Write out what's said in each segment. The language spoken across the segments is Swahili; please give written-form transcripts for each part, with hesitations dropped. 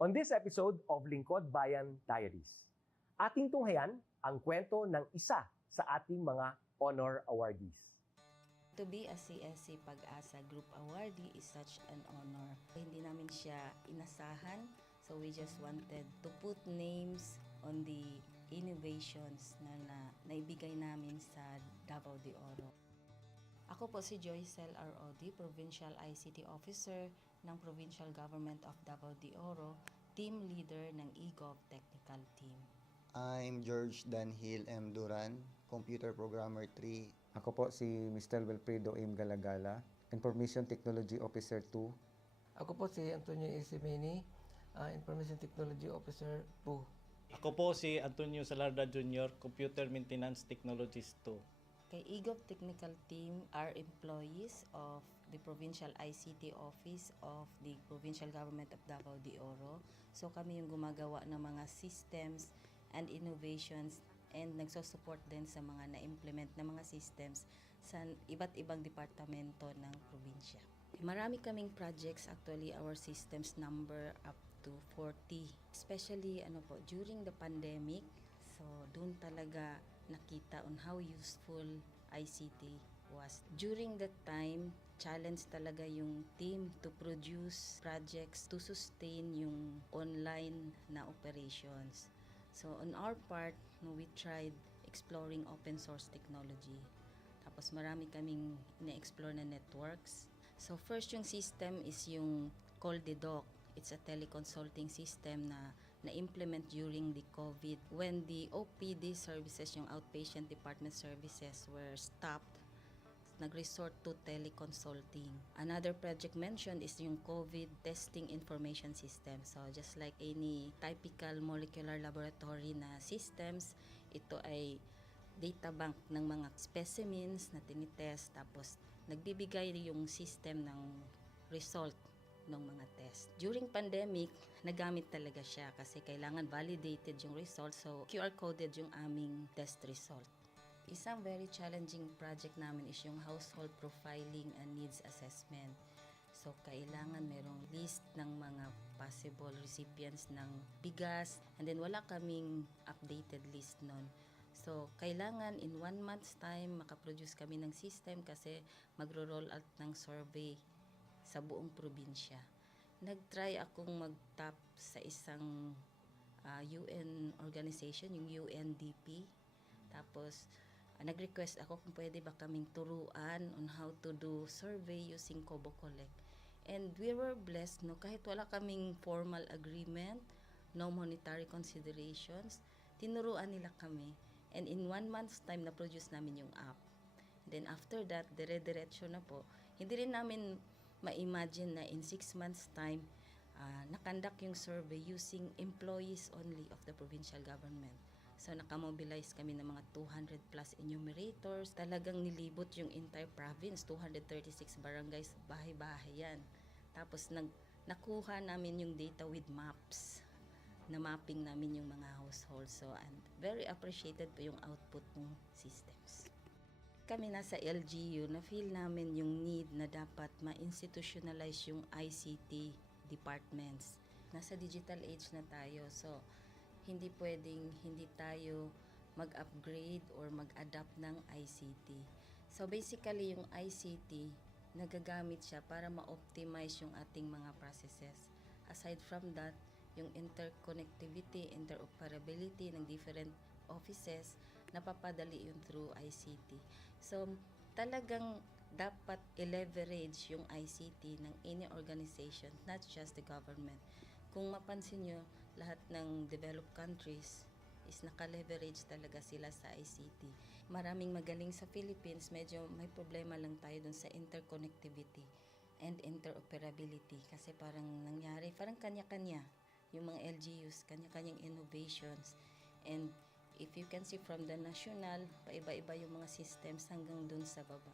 On this episode of Lingkod Bayan Diaries, ating tunghayan ang kwento ng isa sa ating mga honor awardees. To be a CSC Pag-asa Group Awardee is such an honor. Hindi namin siya inasahan, so we just wanted to put names on the innovations na naibigay namin sa Davao de Oro. Ako po si Joycel R.O.D., Provincial ICT Officer ng Provincial Government of Davao de Oro, Team Leader ng eGov Technical Team. I'm George Danhil M. Duran, Computer Programmer 3. Ako po si Mr. Wilfredo M. Galagala, Information Technology Officer 2. Ako po si Antonio Isimini, Information Technology Officer 2. Ako po si Antonio Salarda Jr., Computer Maintenance Technologist 2. Kay eGov Technical Team are employees of the Provincial ICT Office of the Provincial Government of Davao de Oro. So kami yung gumagawa ng mga systems and innovations and nagsusupport din sa mga na-implement na mga systems sa iba't ibang departamento ng probinsya. Marami kaming projects, actually our systems number up to 40. Especially during the pandemic, so doon talaga nakita on how useful ICT was. During that time, challenge talaga yung team to produce projects to sustain yung online na operations. So on our part, we tried exploring open source technology. Tapos marami kaming ina-explore na networks. So first yung system is yung CallDedoc. It's a teleconsulting system na na-implement during the COVID when the OPD services, yung outpatient department services were stopped. Nag-resort to teleconsulting. Another project mentioned is yung COVID testing information system. So just like any typical molecular laboratory na systems, ito ay data bank ng mga specimens na tinitest, tapos nagbibigay yung system ng result ng mga test. During pandemic, nagamit talaga siya kasi kailangan validated yung result, so QR coded yung aming test result. Isang very challenging project namin is yung household profiling and needs assessment. So, kailangan merong list ng mga possible recipients ng bigas, and then wala kaming updated list nun. So, kailangan in 1 month's time makaproduce kami ng system kasi magro-roll out ng survey sa buong probinsya. Nag-try akong mag-tap sa isang UN organization, yung UNDP. Tapos, nag-request ako kung pwede ba kaming turuan on how to do survey using Kobo Collect. And we were blessed, kahit wala kaming formal agreement, no monetary considerations, tinuruan nila kami. And in 1 month's time, na-produce namin yung app. And then after that, dire-diretso na po. Hindi rin namin ma-imagine na in 6 months' time, nakandak yung survey using employees only of the provincial government. So, nakamobilize kami ng mga 200 plus enumerators. Talagang nilibot yung entire province, 236 barangays, bahay-bahay yan. Tapos, nakuha namin yung data with maps. Na mapping namin yung mga households. So, and very appreciated po yung output ng systems. Kami nasa LGU, na-feel namin yung need na dapat ma-institutionalize yung ICT departments. Nasa digital age na tayo, so hindi pwedeng hindi tayo mag-upgrade or mag-adapt ng ICT. So basically, yung ICT, nagagamit siya para ma-optimize yung ating mga processes. Aside from that, yung interconnectivity, interoperability ng different offices, napapadali yun through ICT. So, talagang dapat i-leverage yung ICT ng any organization, not just the government. Kung mapansin nyo, lahat ng developed countries is naka-leverage talaga sila sa ICT. Maraming magaling sa Philippines, medyo may problema lang tayo dun sa interconnectivity and interoperability kasi parang nangyari, parang kanya-kanya yung mga LGUs, kanya-kanyang innovations. And if you can see from the national, paiba-iba yung mga systems hanggang dun sa baba.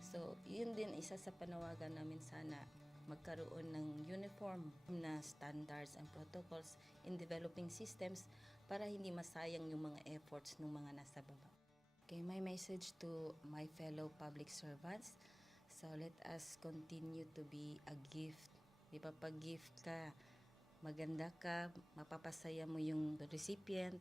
So, yun din isa sa panawagan namin, sana magkaroon ng uniform na standards and protocols in developing systems para hindi masayang yung mga efforts ng mga nasa baba. Okay, my message to my fellow public servants, so let us continue to be a gift. Di ba, pag gift ka, maganda ka, mapapasaya mo yung recipient,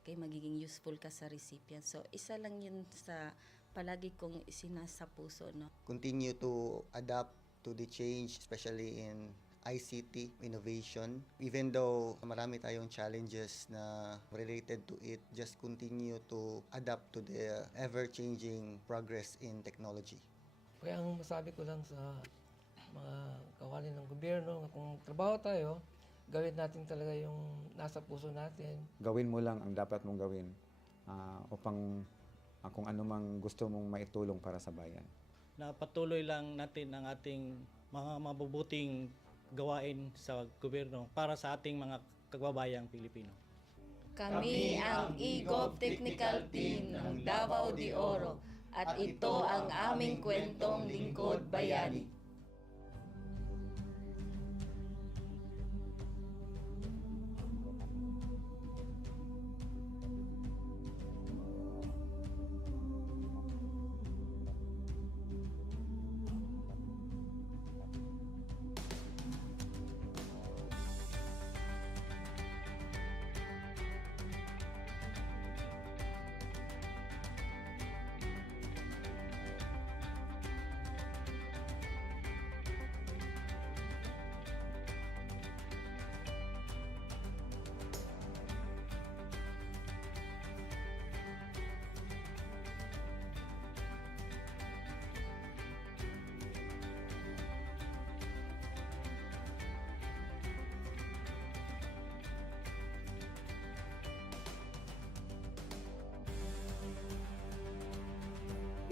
kay magiging useful ka sa recipient. So, isa lang yun sa palagi kong isinasa puso, no? Continue to adapt to the change, especially in ICT innovation. Even though marami tayong challenges na related to it, just continue to adapt to the ever-changing progress in technology. Kaya ang masabi ko lang sa mga kawani ng gobyerno, kung trabaho tayo, gawin natin talaga yung nasa puso natin. Gawin mo lang ang dapat mong gawin upang kung ano mang gusto mong maitulong para sa bayan. Na patuloy lang natin ang ating mga mabubuting gawain sa gobyerno para sa ating mga kababayang Pilipino. Kami ang EGOV Technical Team ng Davao de Oro at ito ang aming kwentong lingkod bayani.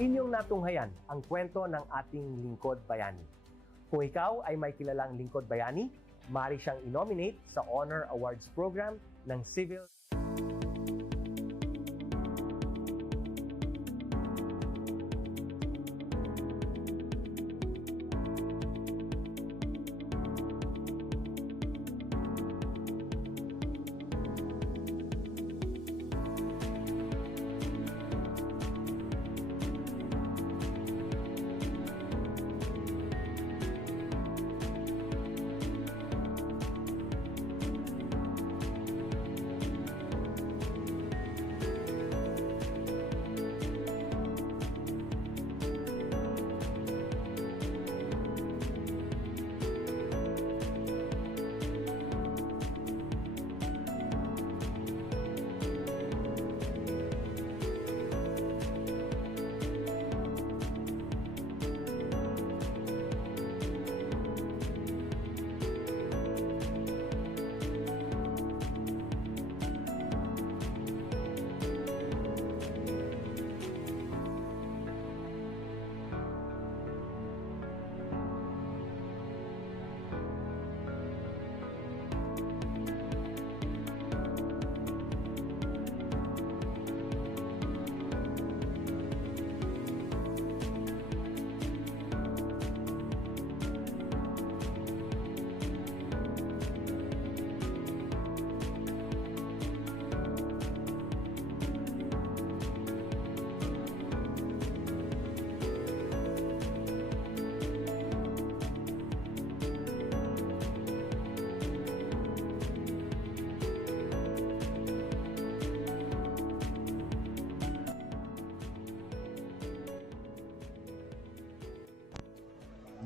Inyong natunghayan ang kwento ng ating lingkod bayani. Kung ikaw ay may kilalang lingkod bayani, maaari siyang i-nominate sa Honor Awards Program ng Civil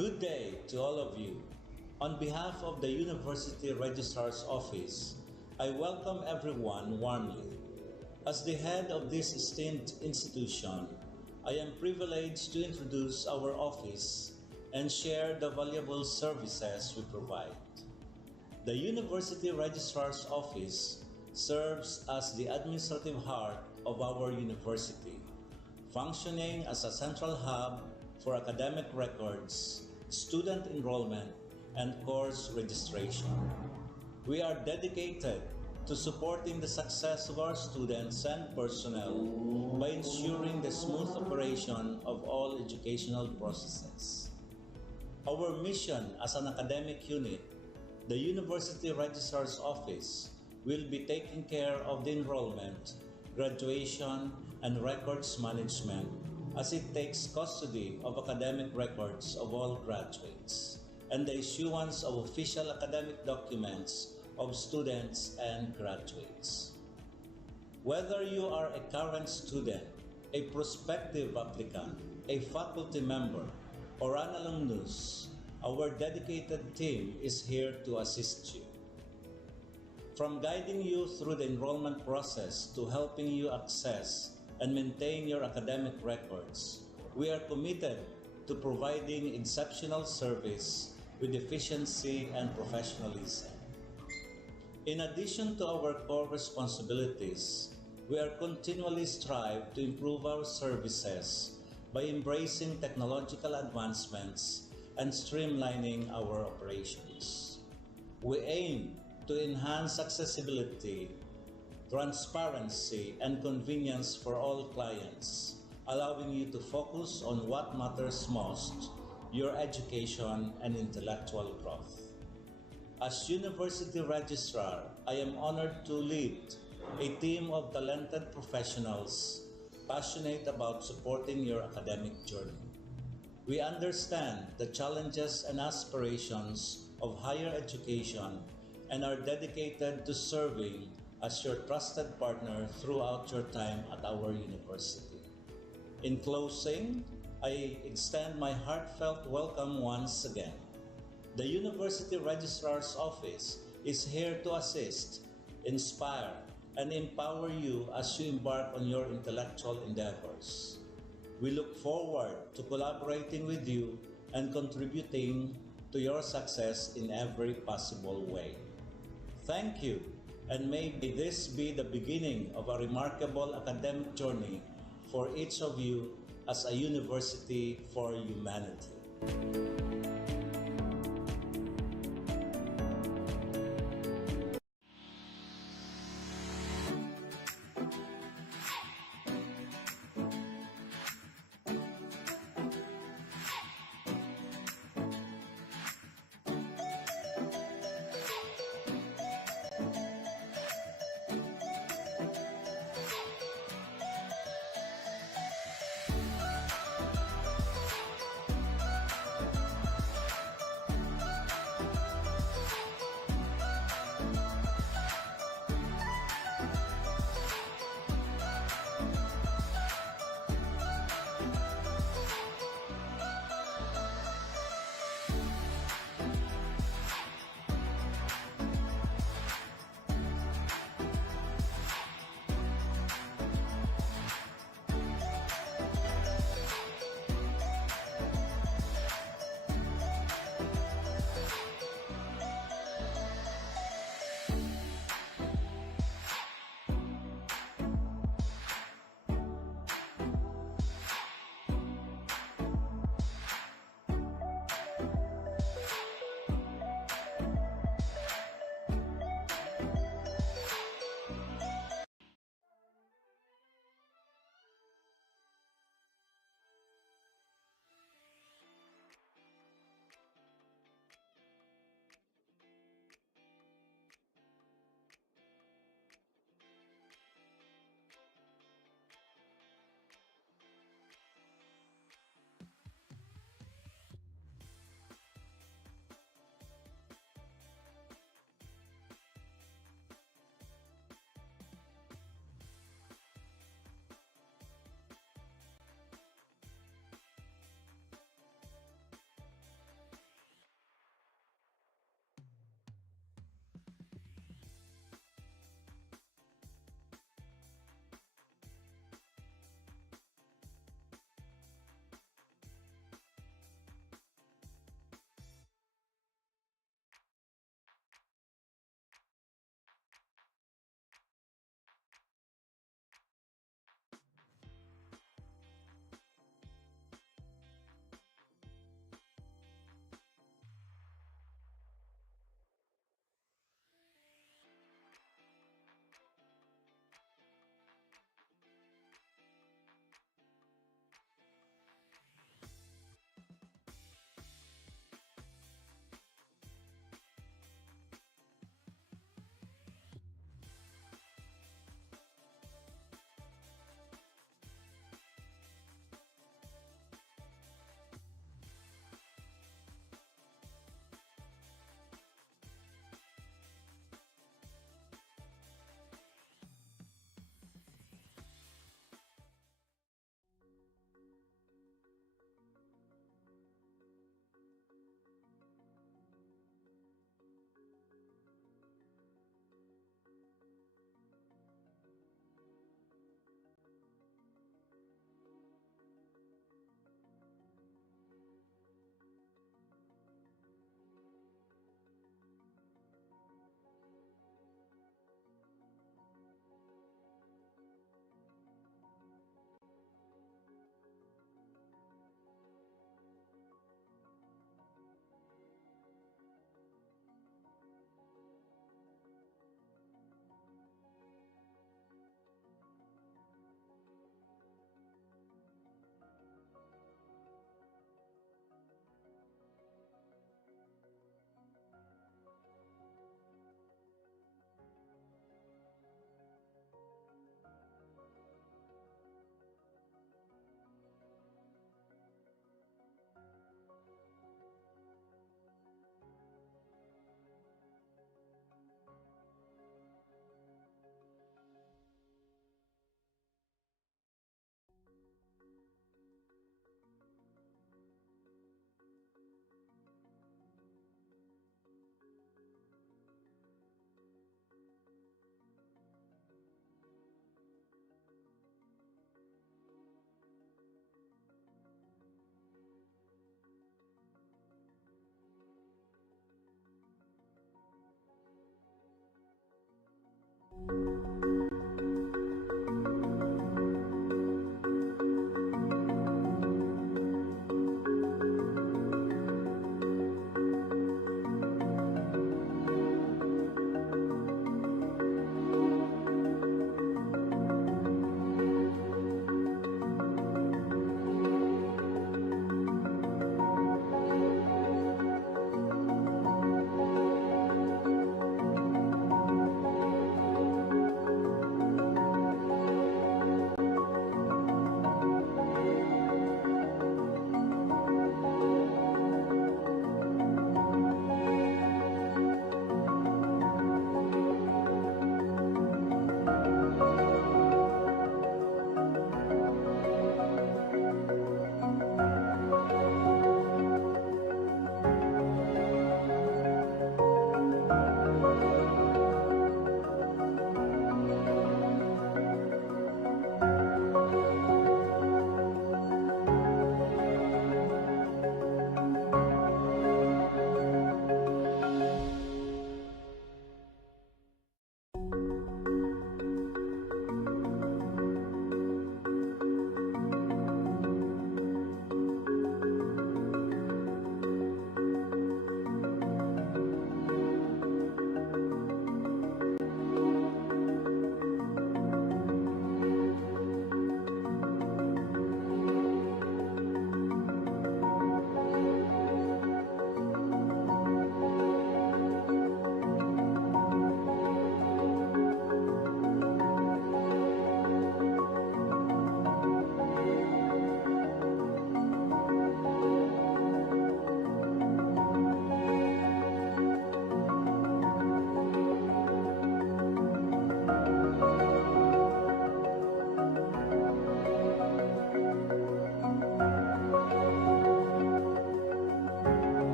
Good day to all of you. On behalf of the University Registrar's Office, I welcome everyone warmly. As the head of this esteemed institution, I am privileged to introduce our office and share the valuable services we provide. The University Registrar's Office serves as the administrative heart of our university, functioning as a central hub for academic records, student enrollment, and course registration. We are dedicated to supporting the success of our students and personnel by ensuring the smooth operation of all educational processes. Our mission as an academic unit, the University Registrar's Office, will be taking care of the enrollment, graduation, and records management as it takes custody of academic records of all graduates and the issuance of official academic documents of students and graduates. Whether you are a current student, a prospective applicant, a faculty member, or an alumnus, our dedicated team is here to assist you. From guiding you through the enrollment process to helping you access and maintain your academic records, we are committed to providing exceptional service with efficiency and professionalism. In addition to our core responsibilities, we are continually strive to improve our services by embracing technological advancements and streamlining our operations. We aim to enhance accessibility, transparency, and convenience for all clients, allowing you to focus on what matters most, your education and intellectual growth. As University Registrar, I am honored to lead a team of talented professionals passionate about supporting your academic journey. We understand the challenges and aspirations of higher education and are dedicated to serving as your trusted partner throughout your time at our university. In closing, I extend my heartfelt welcome once again. The University Registrar's Office is here to assist, inspire, and empower you as you embark on your intellectual endeavors. We look forward to collaborating with you and contributing to your success in every possible way. Thank you, and may this be the beginning of a remarkable academic journey for each of you as a university for humanity.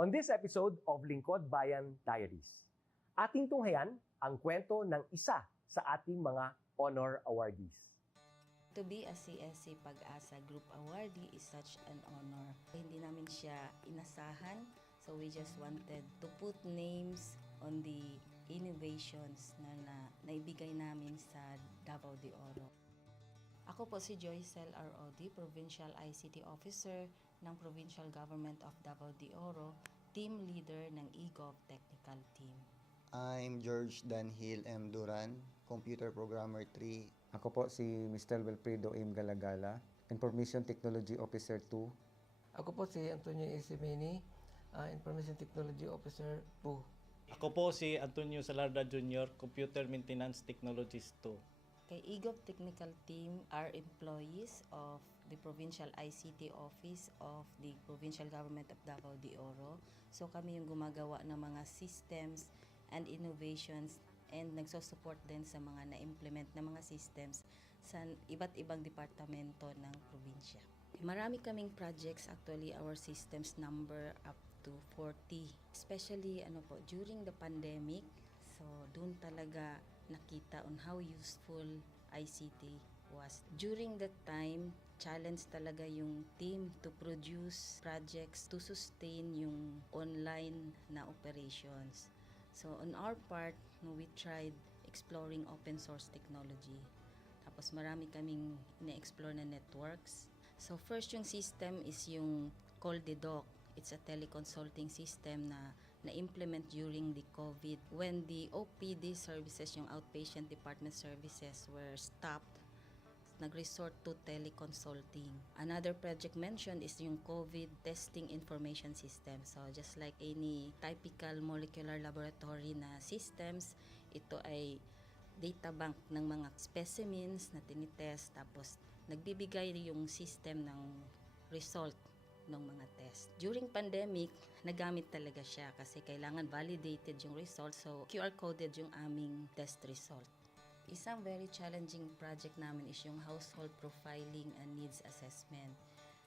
On this episode of Lingkod Bayan Diaries, ating tunghayan ang kwento ng isa sa ating mga honor awardees. To be a CSC Pag-asa Group Awardee is such an honor. Hindi namin siya inasahan, so we just wanted to put names on the innovations na naibigay namin sa Davao de Oro. Ako po si Joycel R.O.D., Provincial ICT Officer ng Provincial Government of Davao de Oro, Team Leader ng eGov Technical Team. I'm George Danhil M. Duran, Computer Programmer 3. Ako po si Mr. Wilfredo M. Galagala, Information Technology Officer 2. Ako po si Antonio Isimini, Information Technology Officer 2. Ako po si Antonio Salarda Jr., Computer Maintenance Technologist 2. Kay eGov Technical Team are employees of the Provincial ICT Office of the Provincial Government of Davao de Oro. So kami yung gumagawa ng mga systems and innovations and nagsusupport din sa mga na-implement na mga systems sa iba't ibang departamento ng probinsya. Marami kaming projects, actually our systems number up to 40. Especially during the pandemic, so doon talaga nakita on how useful ICT was. During that time, challenge talaga yung team to produce projects to sustain yung online na operations. So on our part, we tried exploring open source technology. Tapos marami kaming ina-explore na networks. So first yung system is yung CallDedoc. It's a teleconsulting system na implement during the COVID. When the OPD services, yung outpatient department services were stopped, nag-resort to teleconsulting. Another project mentioned is yung COVID testing information system. So just like any typical molecular laboratory na systems, ito ay data bank ng mga specimens na tinitest, tapos nagbibigay yung system ng result ng mga test. During pandemic, nagamit talaga siya kasi kailangan validated yung result, so QR coded yung aming test result. Isang very challenging project namin is yung household profiling and needs assessment.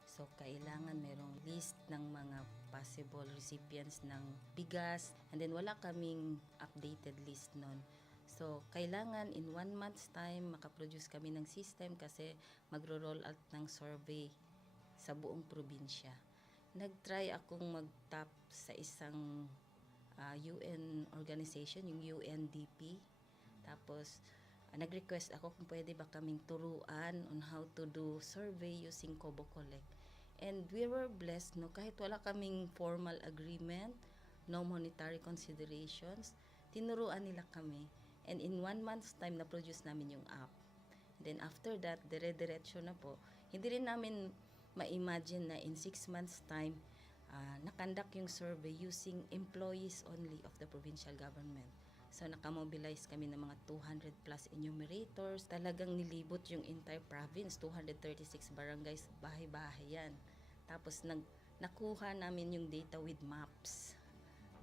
So kailangan merong list ng mga possible recipients ng bigas, and then wala kaming updated list nun. So kailangan in 1 month's time makaproduce kami ng system kasi magro-roll out ng survey sa buong probinsya. Nag-try akong mag-tap sa isang UN organization, yung UNDP. Tapos, nag-request ako kung pwede ba kaming turuan on how to do survey using Kobo Collect. And we were blessed, kahit wala kaming formal agreement, no monetary considerations, tinuruan nila kami. And in 1 month's time, na-produce namin yung app. And then after that, dire-diretso na po. Hindi rin namin ma-imagine na in 6 months' time, nakandak yung survey using employees only of the provincial government. So nakamobilize kami ng mga 200 plus enumerators. Talagang nilibot yung entire province, 236 barangays, bahay-bahay yan. Tapos nakuha namin yung data with maps.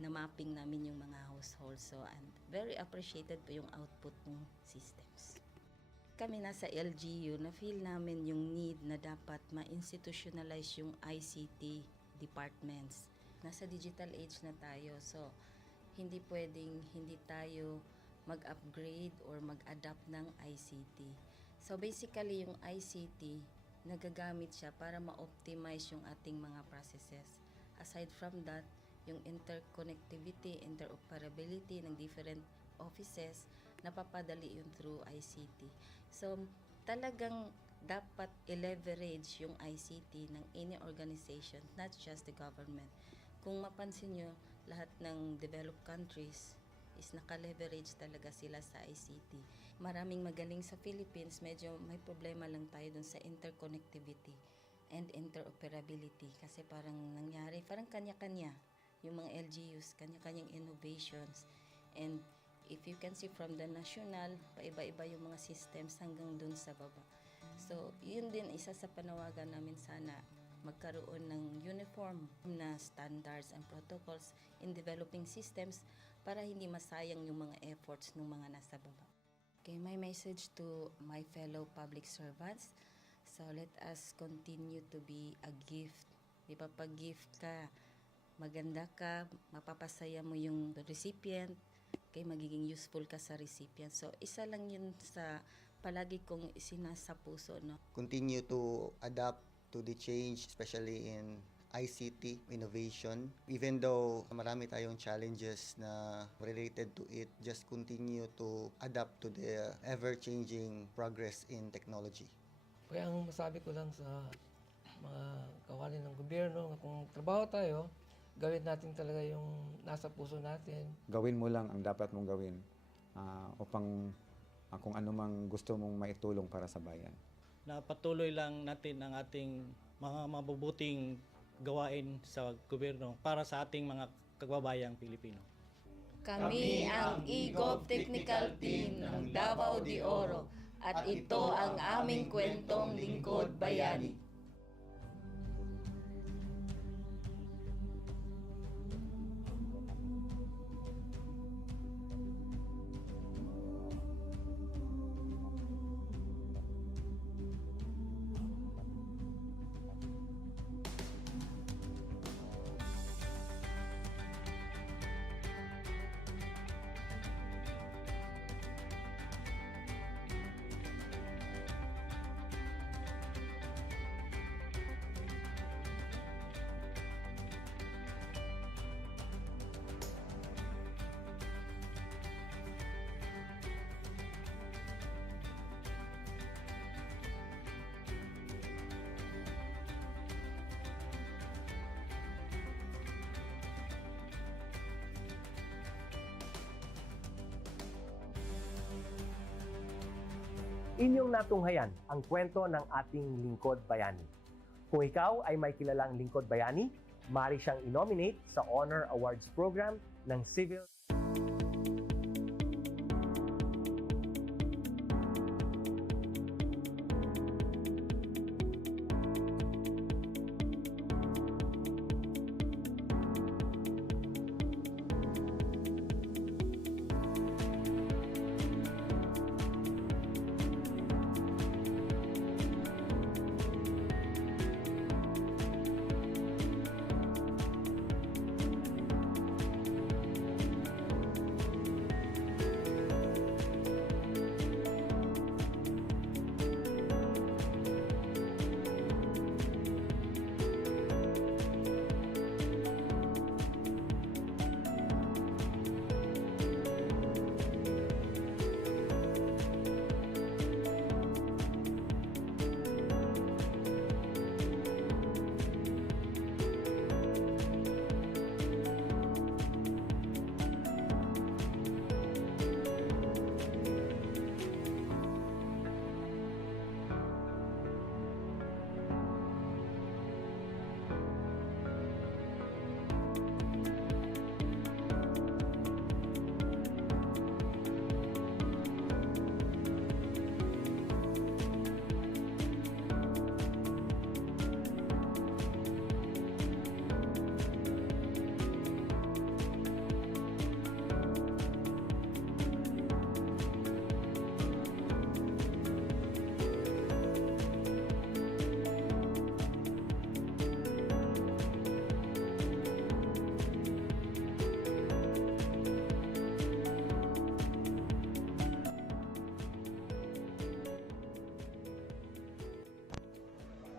Na mapping namin yung mga households. So and very appreciated po yung output ng systems. Kami nasa LGU, na-feel namin yung need na dapat ma-institutionalize yung ICT departments. Nasa digital age na tayo, so hindi pwedeng hindi tayo mag-upgrade or mag-adapt ng ICT. So basically, yung ICT, nagagamit siya para ma-optimize yung ating mga processes. Aside from that, yung interconnectivity, interoperability ng different offices, napapadali yun through ICT. So, talagang dapat i-leverage yung ICT ng any organization, not just the government. Kung mapansin nyo, lahat ng developed countries is naka-leverage talaga sila sa ICT. Maraming magaling sa Philippines, medyo may problema lang tayo dun sa interconnectivity and interoperability kasi parang nangyari, parang kanya-kanya yung mga LGUs, kanya-kanyang innovations. And if you can see from the national, paiba-iba yung mga systems hanggang dun sa baba. So, yun din isa sa panawagan namin, sana magkaroon ng uniform na standards and protocols in developing systems para hindi masayang yung mga efforts ng mga nasa baba. Okay, my message to my fellow public servants, so let us continue to be a gift. Di ba, pag gift ka, maganda ka, mapapasaya mo yung recipient, kay magiging useful ka sa recipient. So, isa lang yun sa palagi kong isinasa puso, no? Continue to adapt to the change, especially in ICT innovation. Even though marami tayong challenges na related to it, just continue to adapt to the ever-changing progress in technology. Kaya ang masabi ko lang sa mga kawali ng gobyerno, kung trabaho tayo, gawin natin talaga yung nasa puso natin. Gawin mo lang ang dapat mong gawin upang kung ano mang gusto mong maitulong para sa bayan. Na patuloy lang natin ang ating mga mabubuting gawain sa gobyerno para sa ating mga kababayang Pilipino. Kami ang EGOV Technical Team ng Davao de Oro at ito ang aming kwentong Lingkod Bayani. Inyong natunghayan ang kwento ng ating lingkod bayani. Kung ikaw ay may kilalang lingkod bayani, maaari siyang i-nominate sa Honor Awards Program ng Civil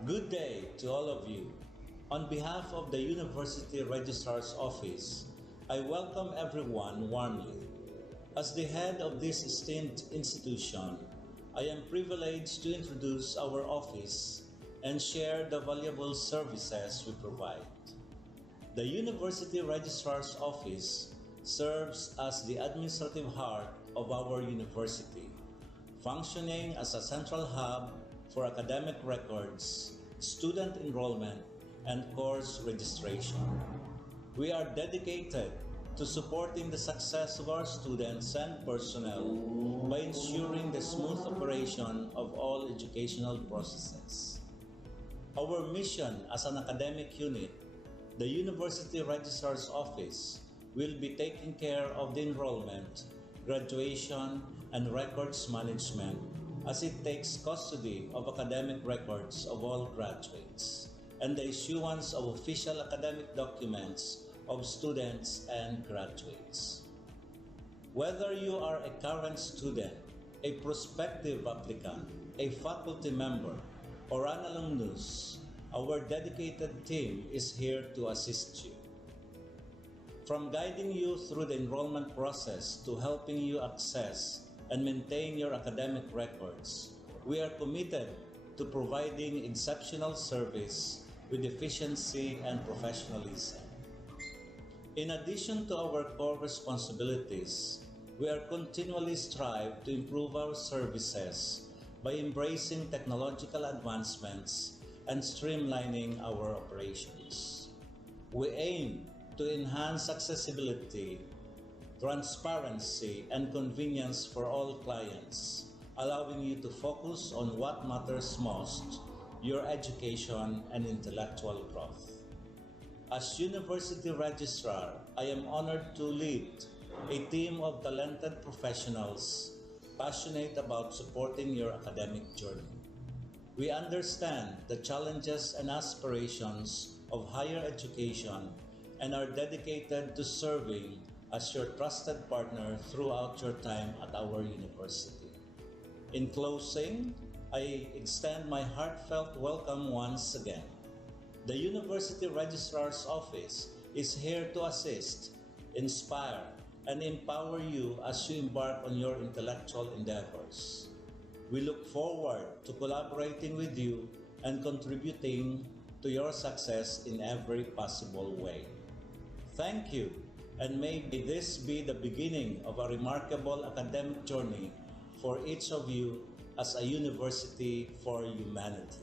Good day to all of you. On behalf of the University Registrar's Office, I welcome everyone warmly. As the head of this esteemed institution, I am privileged to introduce our office and share the valuable services we provide. The University Registrar's Office serves as the administrative heart of our university, functioning as a central hub for academic records, student enrollment, and course registration. We are dedicated to supporting the success of our students and personnel by ensuring the smooth operation of all educational processes. Our mission as an academic unit, the University Registrar's Office, will be taking care of the enrollment, graduation, and records management as it takes custody of academic records of all graduates and the issuance of official academic documents of students and graduates. Whether you are a current student, a prospective applicant, a faculty member, or an alumnus, our dedicated team is here to assist you. From guiding you through the enrollment process to helping you access and maintain your academic records, we are committed to providing exceptional service with efficiency and professionalism. In addition to our core responsibilities, we are continually strive to improve our services by embracing technological advancements and streamlining our operations. We aim to enhance accessibility, transparency, and convenience for all clients, allowing you to focus on what matters most, your education and intellectual growth. As University Registrar, I am honored to lead a team of talented professionals passionate about supporting your academic journey. We understand the challenges and aspirations of higher education and are dedicated to serving as your trusted partner throughout your time at our university. In closing, I extend my heartfelt welcome once again. The University Registrar's Office is here to assist, inspire, and empower you as you embark on your intellectual endeavors. We look forward to collaborating with you and contributing to your success in every possible way. Thank you, and may this be the beginning of a remarkable academic journey for each of you as a university for humanity.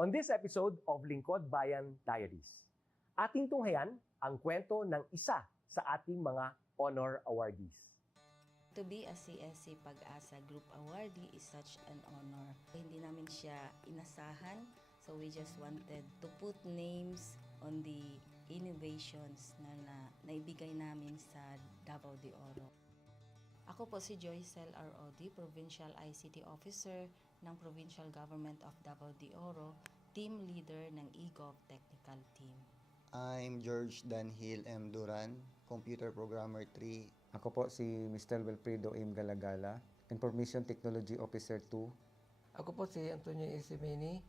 On this episode of Lingkod Bayan Diaries, ating tunghayan ang kwento ng isa sa ating mga honor awardees. To be a CSC Pag-asa Group Awardee is such an honor. Hindi namin siya inasahan, so we just wanted to put names on the innovations na naibigay namin sa Davao de Oro. Ako po si Joycel R.O.D., Provincial ICT Officer ng Provincial Government of Davao de Oro, Team Leader ng eGov Technical Team. I'm George Danhil M. Duran, Computer Programmer 3. Ako po si Mr. Wilfredo M. Galagala, Information Technology Officer 2. Ako po si Antonio Isimeni,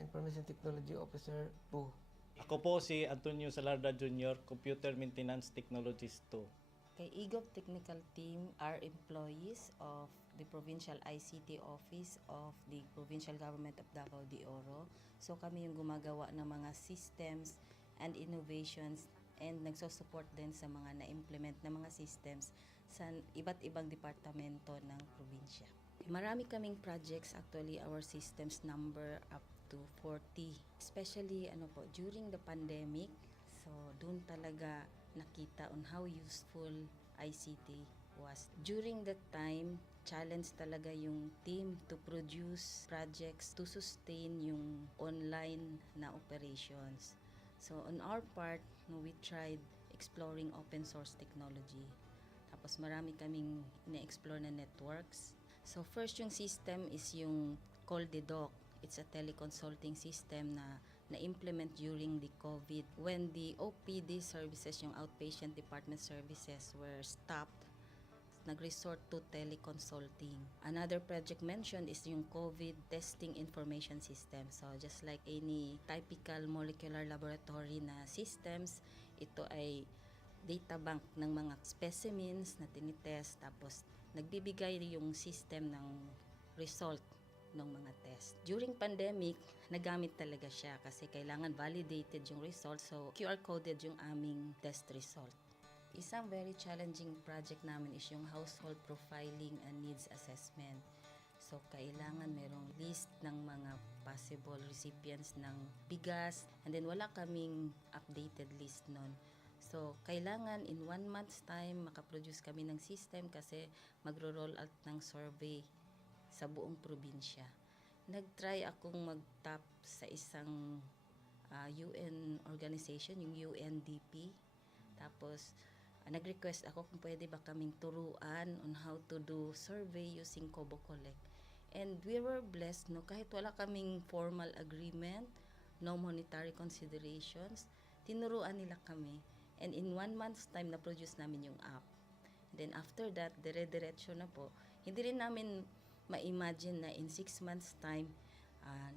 Information Technology Officer 2. Ako po si Antonio Salarda Jr., Computer Maintenance Technologist 2. Kay eGov Technical Team are employees of the Provincial ICT Office of the Provincial Government of Davao de Oro. So kami yung gumagawa ng mga systems and innovations and nagsusupport din sa mga na-implement na mga systems sa iba't ibang departamento ng probinsya. Marami kaming projects, actually our systems number up to 40. Especially during the pandemic, so doon talaga nakita on how useful ICT was. During that time, challenge talaga yung team to produce projects to sustain yung online na operations. So on our part, we tried exploring open source technology. Tapos marami kaming ina-explore na networks. So first yung system is yung CallDedoc. It's a teleconsulting system na na-implement during the COVID. When the OPD services, yung outpatient department services were stopped, nag-resort to teleconsulting. Another project mentioned is yung COVID testing information system. So just like any typical molecular laboratory na systems, ito ay data bank ng mga specimens na tinitest, tapos nagbibigay yung system ng result ng mga test. During pandemic, nagamit talaga siya kasi kailangan validated yung result, so QR coded yung aming test result. Isang very challenging project namin is yung household profiling and needs assessment. So, kailangan merong list ng mga possible recipients ng bigas, and then wala kaming updated list nun. So, kailangan in 1 month's time makaproduce kami ng system kasi magro-roll out ng survey sa buong probinsya. Nag-try akong mag-tap sa isang UN organization, yung UNDP. Tapos, nag-request ako kung pwede ba kaming turuan on how to do survey using Kobo Collect. And we were blessed, kahit wala kaming formal agreement, no monetary considerations, tinuruan nila kami. And in 1 month's time, na-produce namin yung app. And then after that, dire-diretso na po. Hindi rin namin ma-imagine na in 6 months' time,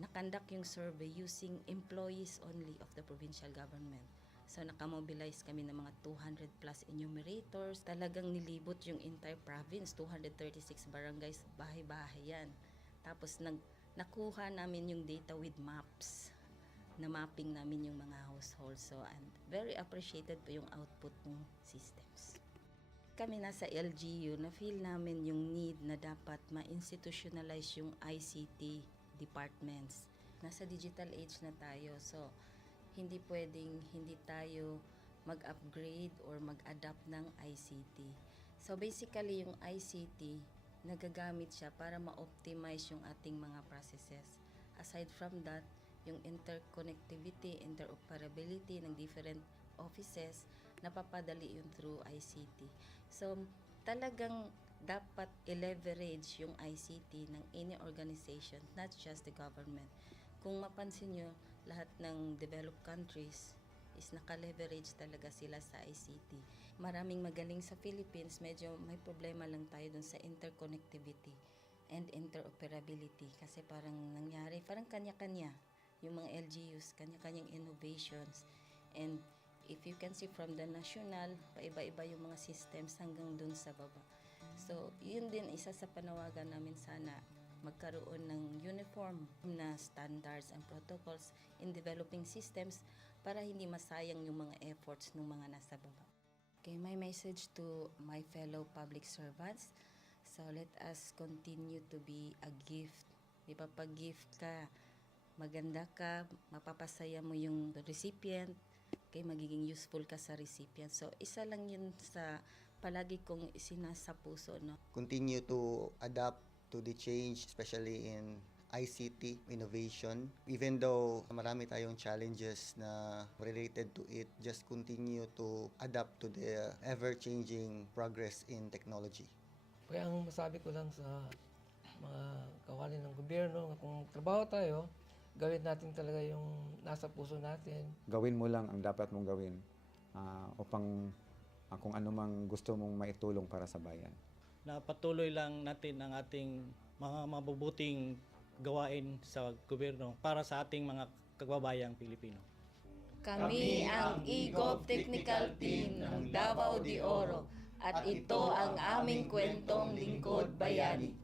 nakandak yung survey using employees only of the provincial government. So nakamobilize kami ng mga 200 plus enumerators. Talagang nilibot yung entire province, 236 barangays, bahay-bahay yan. Tapos nakuha namin yung data with maps. Na mapping namin yung mga households. So and very appreciated po yung output ng systems. Kami nasa LGU, na-feel namin yung need na dapat ma-institutionalize yung ICT departments. Nasa digital age na tayo, so hindi pwedeng hindi tayo mag-upgrade or mag-adapt ng ICT. So basically yung ICT, nagagamit siya para ma-optimize yung ating mga processes. Aside from that, yung interconnectivity, interoperability ng different offices, napapadali yun through ICT. So talagang dapat i-leverage yung ICT ng any organization, not just the government. Kung mapansin nyo, lahat ng developed countries is naka-leverage talaga sila sa ICT. Maraming magaling sa Philippines, medyo may problema lang tayo dun sa interconnectivity and interoperability kasi parang nangyari, parang kanya-kanya yung mga LGUs, kanya-kanyang innovations. And if you can see from the national, paiba-iba yung mga systems hanggang dun sa baba. So, yun din isa sa panawagan namin sana magkaroon ng uniform na standards and protocols in developing systems para hindi masayang yung mga efforts ng mga nasa baba. Okay, my message to my fellow public servants, so let us continue to be a gift. Di ba, pag gift ka, maganda ka, mapapasaya mo yung recipient, kay magiging useful ka sa recipient. So, isa lang yun sa palagi kong isinasa puso, no? Continue to adapt to the change, especially in ICT innovation. Even though marami tayong challenges na related to it, just continue to adapt to the ever-changing progress in technology. Kaya ang masabi ko lang sa mga kawali ng gobyerno, kung trabaho tayo, gawin natin talaga yung nasa puso natin. Gawin mo lang ang dapat mong gawin upang kung ano mang gusto mong maitulong para sa bayan. Na patuloy lang natin ang ating mga mabubuting gawain sa gobyerno para sa ating mga kababayang Pilipino. Kami ang EGOV Technical Team ng Davao de Oro at ito ang aming kwentong lingkod bayani.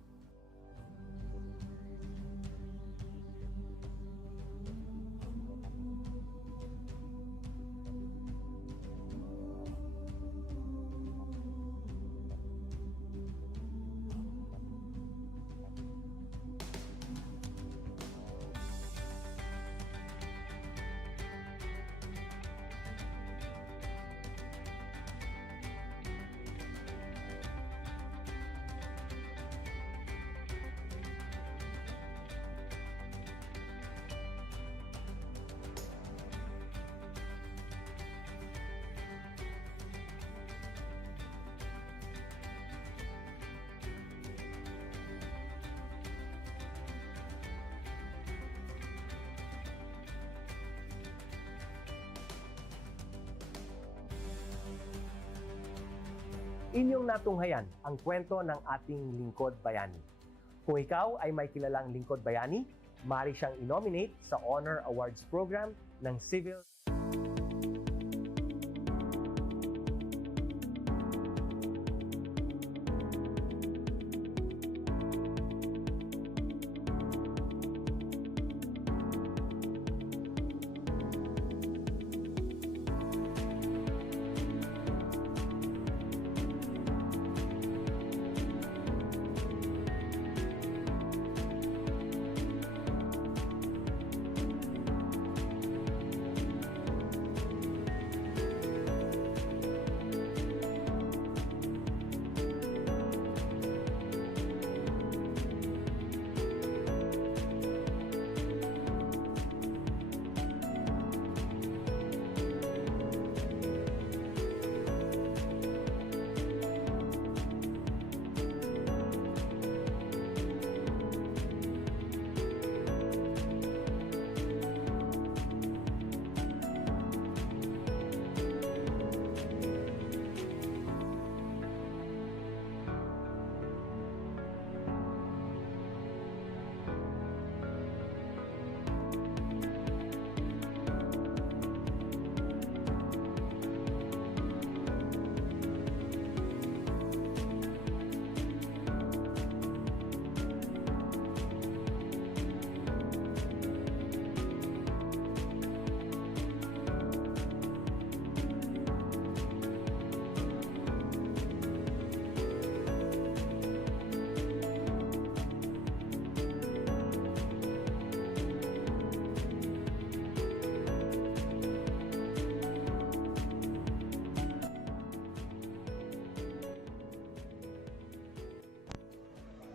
Inyong natunghayan ang kwento ng ating lingkod bayani. Kung ikaw ay may kilalang lingkod bayani, maaari siyang i-nominate sa Honor Awards Program ng Civil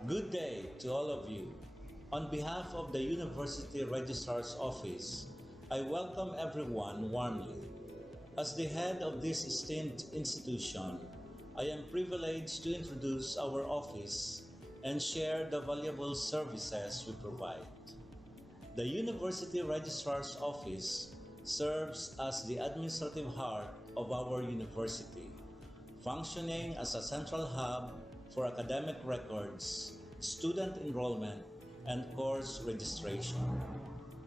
Good day to all of you. On behalf of the University Registrar's Office, I welcome everyone warmly. As the head of this esteemed institution, I am privileged to introduce our office and share the valuable services we provide. The University Registrar's Office serves as the administrative heart of our university, functioning as a central hub for academic records, student enrollment, and course registration.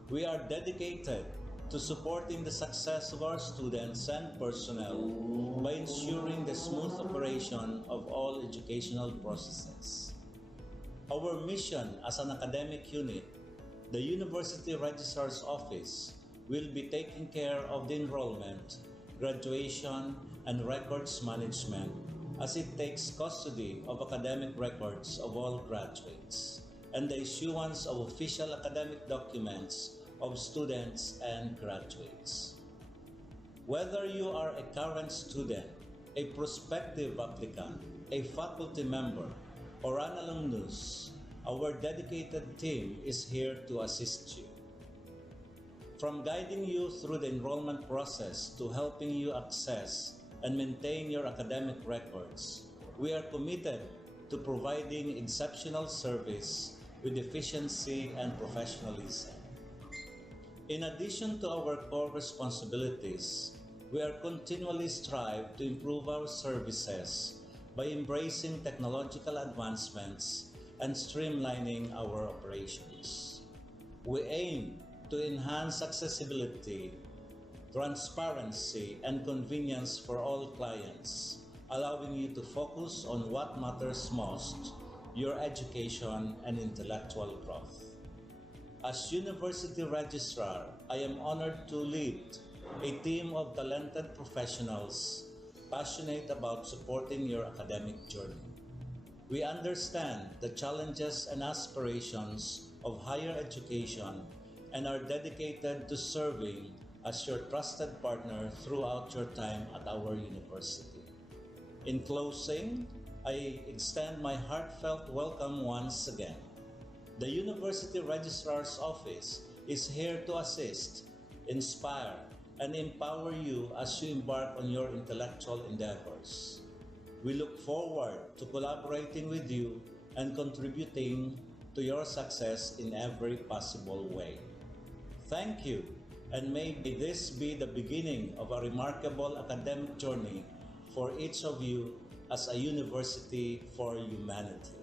We are dedicated to supporting the success of our students and personnel by ensuring the smooth operation of all educational processes. Our mission as an academic unit, the University Registrar's Office, will be taking care of the enrollment, graduation, and records management as it takes custody of academic records of all graduates and the issuance of official academic documents of students and graduates. Whether you are a current student, a prospective applicant, a faculty member, or an alumnus, our dedicated team is here to assist you. From guiding you through the enrollment process to helping you access and maintain your academic records, we are committed to providing exceptional service with efficiency and professionalism. In addition to our core responsibilities, we are continually strive to improve our services by embracing technological advancements and streamlining our operations. We aim to enhance accessibility, transparency, and convenience for all clients, allowing you to focus on what matters most, your education and intellectual growth. As University Registrar, I am honored to lead a team of talented professionals passionate about supporting your academic journey. We understand the challenges and aspirations of higher education and are dedicated to serving as your trusted partner throughout your time at our university. In closing, I extend my heartfelt welcome once again. The University Registrar's Office is here to assist, inspire, and empower you as you embark on your intellectual endeavors. We look forward to collaborating with you and contributing to your success in every possible way. Thank you, and may this be the beginning of a remarkable academic journey for each of you as a university for humanity.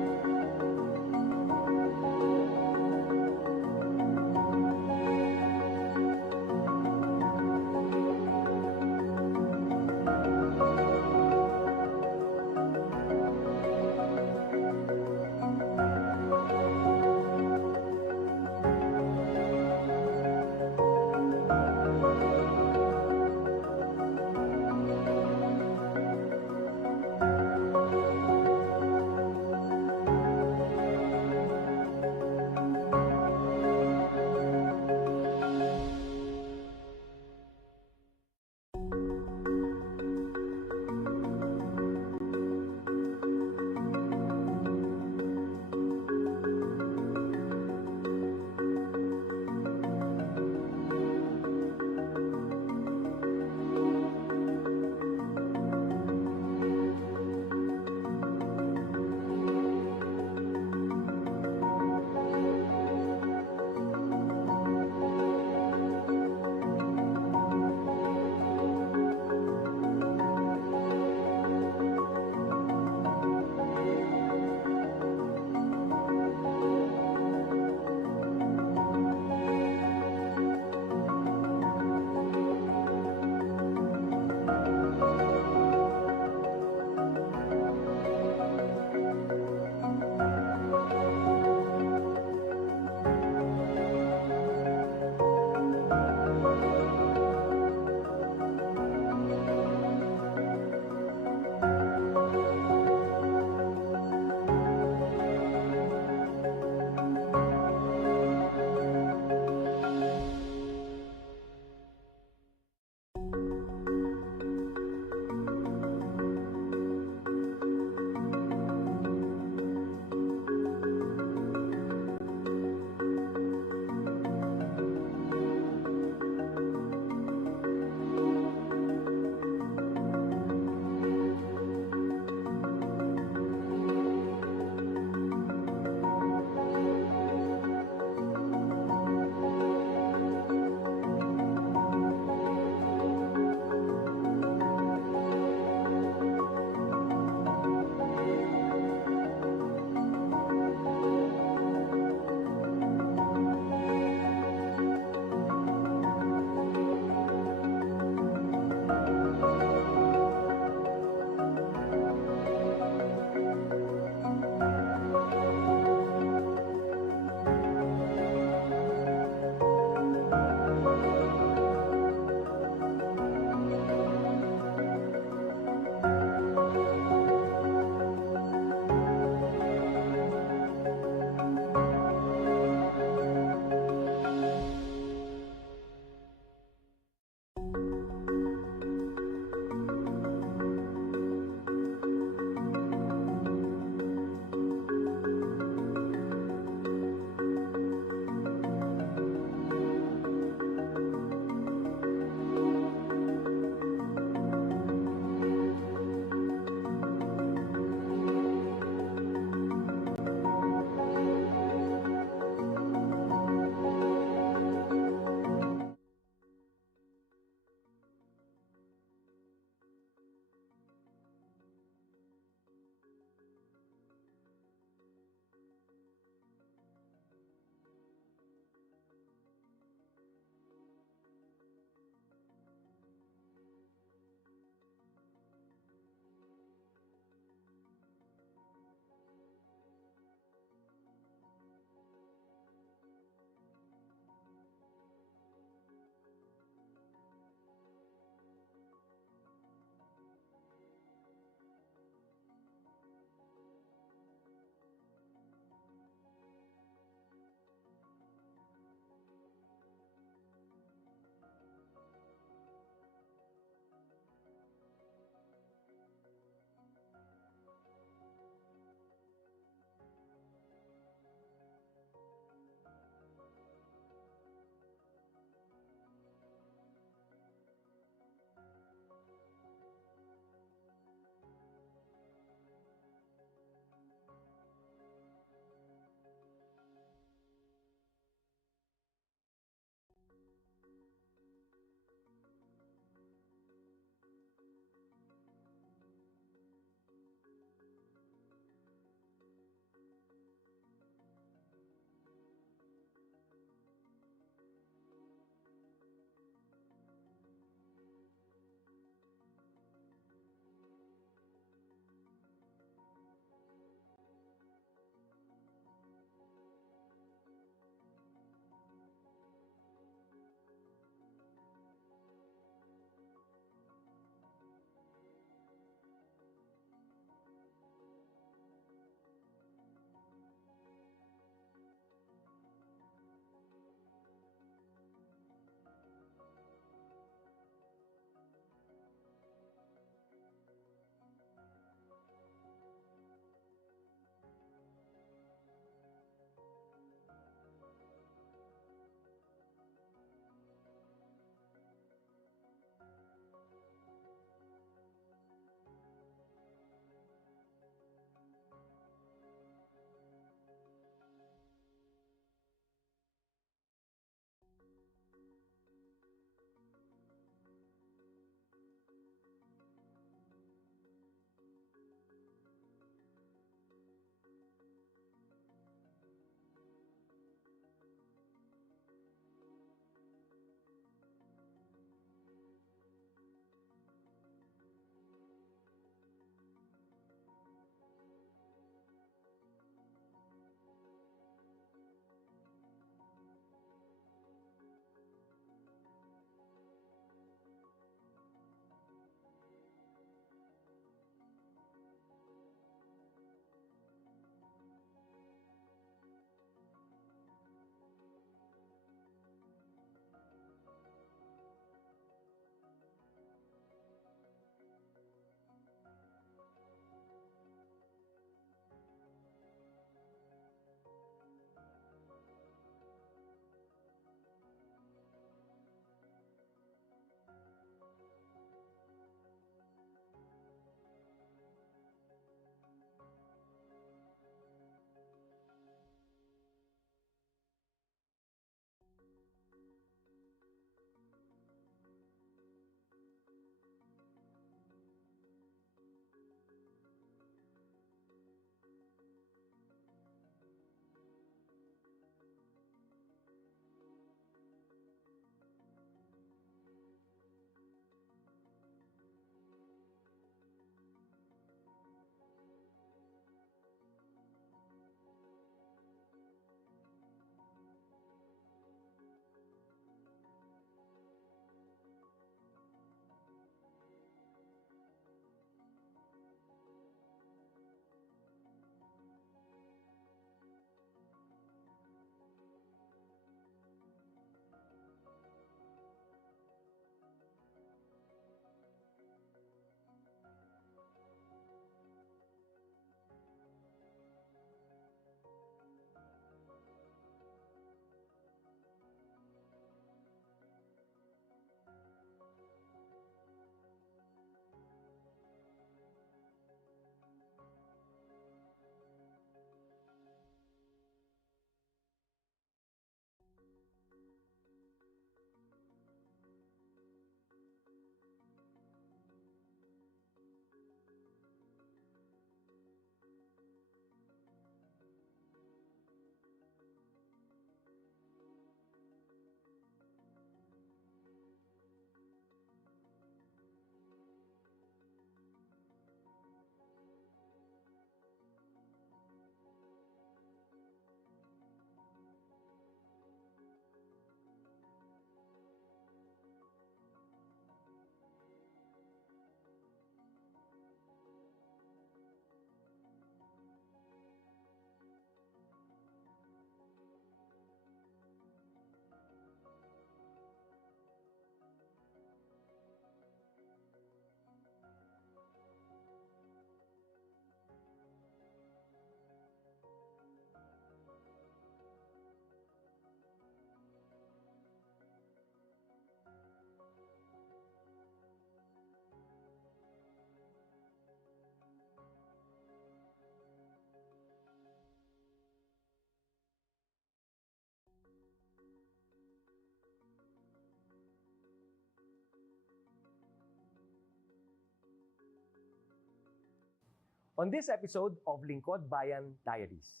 On this episode of Lingkod Bayan Diaries,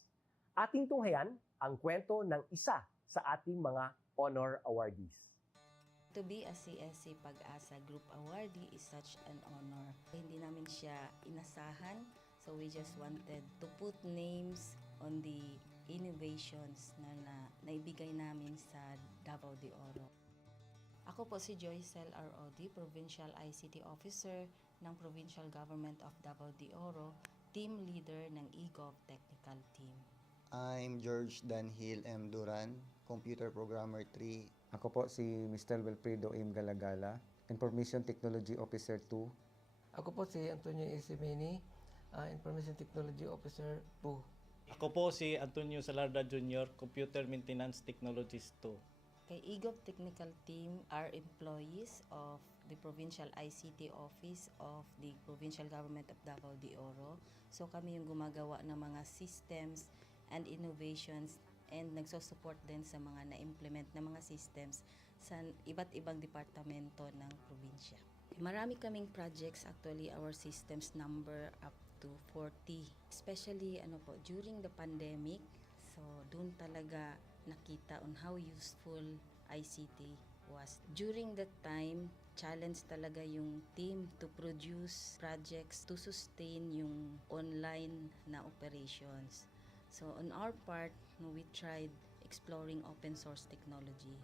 ating tunghayan ang kwento ng isa sa ating mga honor awardees. To be a CSC Pag-asa Group Awardee is such an honor. Hindi namin siya inasahan, so we just wanted to put names on the innovations na naibigay namin sa Davao de Oro. Ako po si Joycel R. Odi, Provincial ICT Officer ng Provincial Government of Davao de Oro, Team Leader ng eGov Technical Team. I'm George Danhil M. Duran, Computer Programmer 3. Ako po si Mr. Wilfredo M. Galagala, Information Technology Officer 2. Ako po si Antonio Isimini, Information Technology Officer 2. Ako po si Antonio Salarda Jr., Computer Maintenance Technologist 2. Kay eGov Technical Team are employees of the Provincial ICT Office of the Provincial Government of Davao de Oro. So kami yung gumagawa ng mga systems and innovations and nagsusupport din sa mga na-implement na mga systems sa iba't ibang departamento ng probinsya. Marami kaming projects, actually our systems number up to 40. Especially during the pandemic, so doon talaga nakita on how useful ICT was. During that time, challenge talaga yung team to produce projects to sustain yung online na operations. So on our part, we tried exploring open source technology.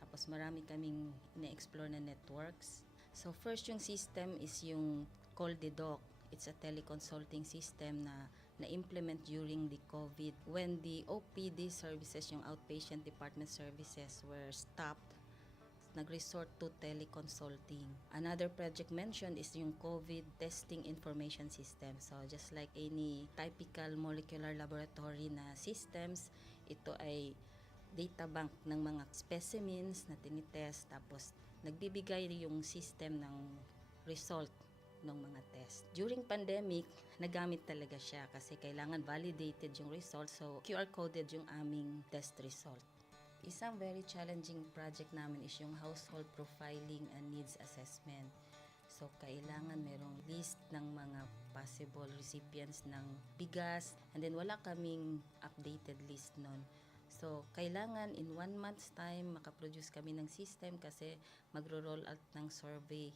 Tapos marami kaming ina-explore na networks. So first yung system is yung CallDedoc. It's a teleconsulting system na na-implement during the COVID when the OPD services, yung outpatient department services were stopped. Nag-resort to teleconsulting. Another project mentioned is yung COVID testing information system. So just like any typical molecular laboratory na systems, ito ay data bank ng mga specimens na tinitest, tapos nagbibigay yung system ng result ng mga test. During pandemic, nagamit talaga siya kasi kailangan validated yung result. So QR coded yung aming test result. Isang very challenging project namin is yung household profiling and needs assessment. So, kailangan merong list ng mga possible recipients ng bigas, and then wala kaming updated list nun. So, kailangan in 1 month's time makaproduce kami ng system kasi magro-roll out ng survey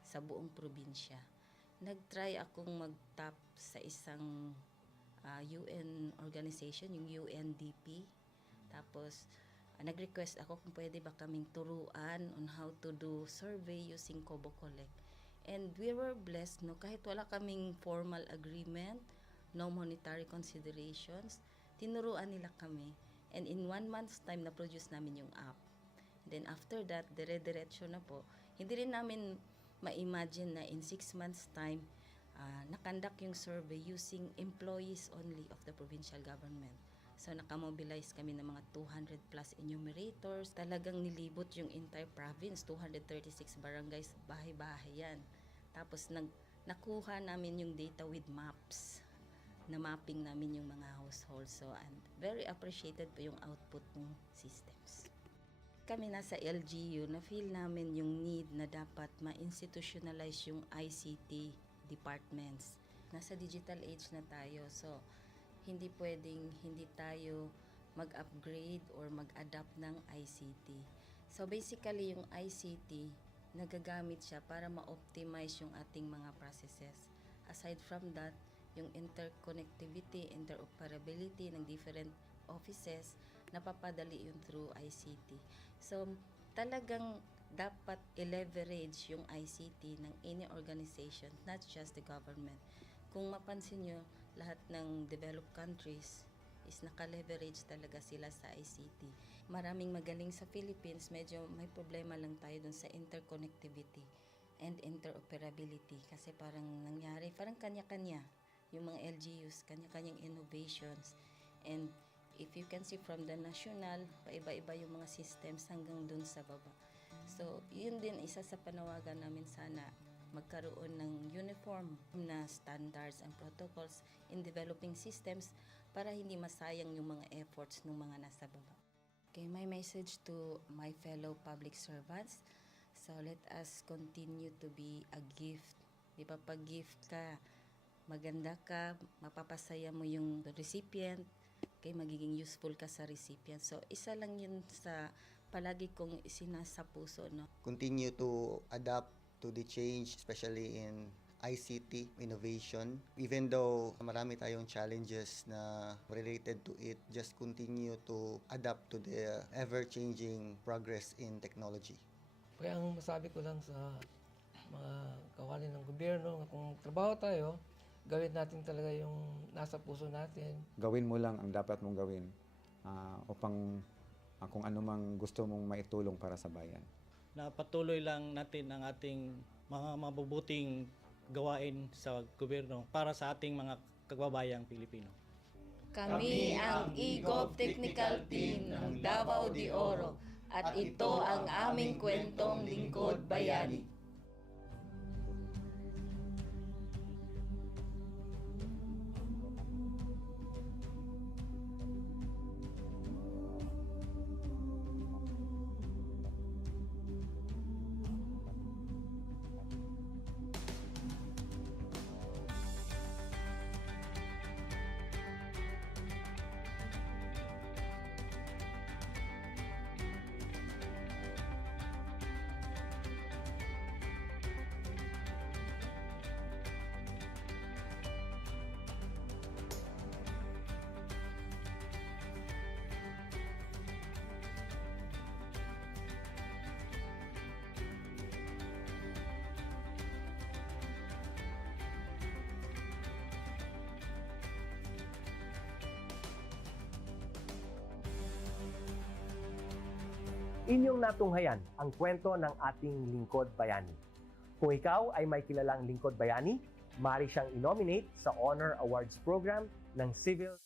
sa buong probinsya. Nag-try akong mag-tap sa isang UN organization, yung UNDP. Tapos, nag-request ako kung pwede ba kaming turuan on how to do survey using Kobo Collect. And we were blessed, kahit wala kaming formal agreement, no monetary considerations, tinuruan nila kami. And in 1 month's time, na-produce namin yung app. And then after that, dire-diretso na po. Hindi rin namin ma-imagine na in 6 months' time, nakandak yung survey using employees only of the provincial government. So, nakamobilize kami ng mga 200 plus enumerators. Talagang nilibot yung entire province, 236 barangays, bahay-bahay yan. Tapos, nakuha namin yung data with maps. Na mapping namin yung mga households. So, and very appreciated po yung output ng systems. Kami nasa LGU, na-feel namin yung need na dapat ma-institutionalize yung ICT departments. Nasa digital age na tayo, so hindi pwedeng hindi tayo mag-upgrade or mag-adapt ng ICT. So basically yung ICT, nagagamit siya para ma-optimize yung ating mga processes. Aside from that, yung interconnectivity, interoperability ng different offices, napapadali yun through ICT. So talagang dapat i-leverage yung ICT ng any organization, not just the government. Kung mapansin nyo, lahat ng developed countries is naka-leverage talaga sila sa ICT. Maraming magaling sa Philippines, medyo may problema lang tayo dun sa interconnectivity and interoperability kasi parang nangyari, parang kanya-kanya yung mga LGUs, kanya-kanyang innovations. And if you can see from the national, paiba-iba yung mga systems hanggang dun sa baba. So, yun din isa sa panawagan namin sana magkaroon ng uniform na standards and protocols in developing systems para hindi masayang yung mga efforts ng mga nasa baba. Okay, my message to my fellow public servants, so let us continue to be a gift. Di ba, pag gift ka, maganda ka, mapapasaya mo yung recipient, kay magiging useful ka sa recipient. So, isa lang yun sa palagi kong isinasa puso, no? Continue to adapt to the change, especially in ICT innovation. Even though marami tayong challenges na related to it, just continue to adapt to the ever-changing progress in technology. Kaya ang masabi ko lang sa mga kawani ng gobyerno, kung trabaho tayo, gawin natin talaga yung nasa puso natin. Gawin mo lang ang dapat mong gawin upang kung ano mang gusto mong maitulong para sa bayan. Na patuloy lang natin ang ating mga mabubuting gawain sa gobyerno para sa ating mga kababayang Pilipino. Kami ang EGOV Technical Team ng Davao de Oro at ito ang aming kwentong Lingkod Bayani. Inyong natunghayan ang kwento ng ating lingkod bayani. Kung ikaw ay may kilalang lingkod bayani, maaari siyang i-nominate sa Honor Awards Program ng Civil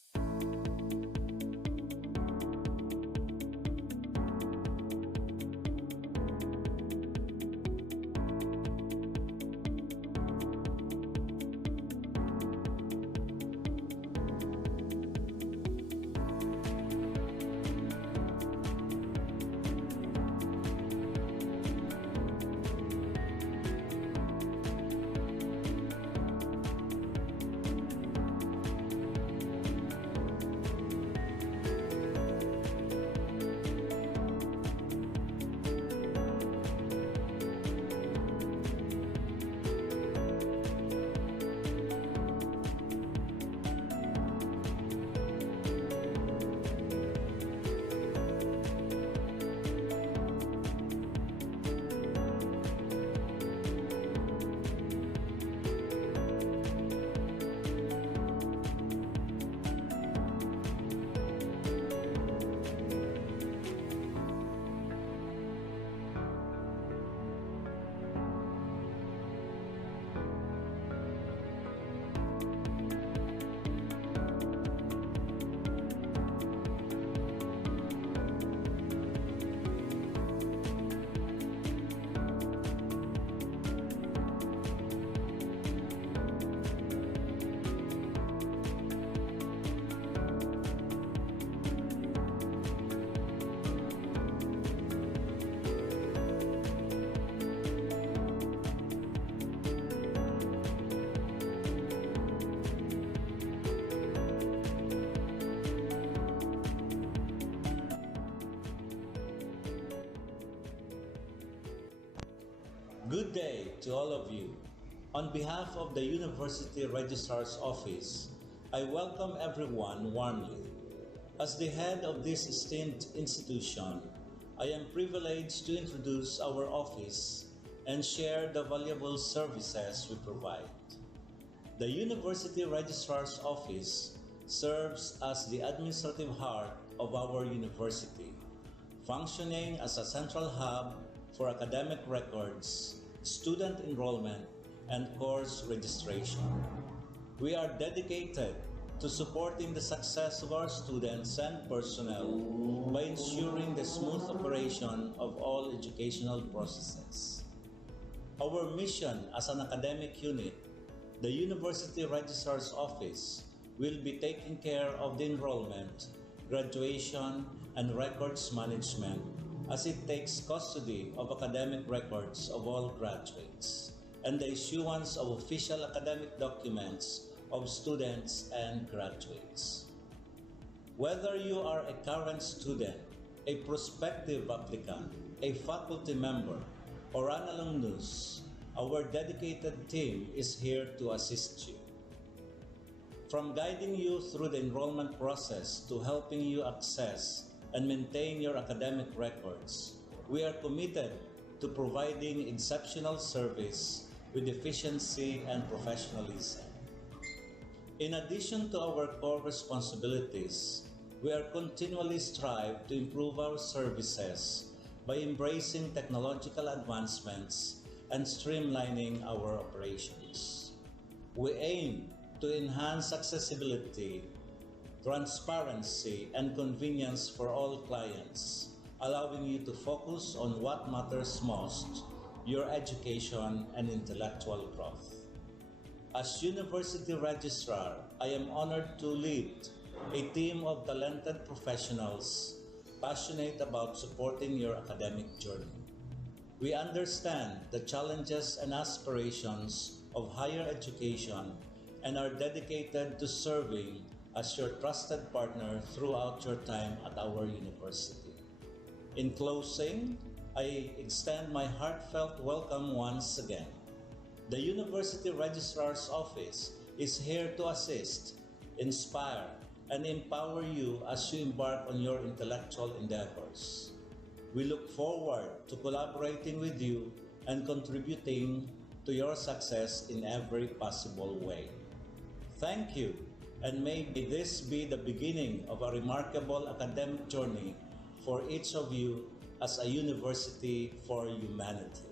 Good day to all of you. On behalf of the University Registrar's Office, I welcome everyone warmly. As the head of this esteemed institution, I am privileged to introduce our office and share the valuable services we provide. The University Registrar's Office serves as the administrative heart of our university, functioning as a central hub for academic records, student enrollment, and course registration. We are dedicated to supporting the success of our students and personnel by ensuring the smooth operation of all educational processes. Our mission as an academic unit, the University Registrar's Office, will be taking care of the enrollment, graduation, and records management as it takes custody of academic records of all graduates and the issuance of official academic documents of students and graduates. Whether you are a current student, a prospective applicant, a faculty member, or an alumnus, our dedicated team is here to assist you. From guiding you through the enrollment process to helping you access and maintain your academic records, we are committed to providing exceptional service with efficiency and professionalism. In addition to our core responsibilities, we are continually strive to improve our services by embracing technological advancements and streamlining our operations. We aim to enhance accessibility, transparency, and convenience for all clients, allowing you to focus on what matters most, your education and intellectual growth. As University Registrar, I am honored to lead a team of talented professionals passionate about supporting your academic journey. We understand the challenges and aspirations of higher education and are dedicated to serving as your trusted partner throughout your time at our university. In closing, I extend my heartfelt welcome once again. The University Registrar's Office is here to assist, inspire, and empower you as you embark on your intellectual endeavors. We look forward to collaborating with you and contributing to your success in every possible way. Thank you, and may this be the beginning of a remarkable academic journey for each of you as a university for humanity.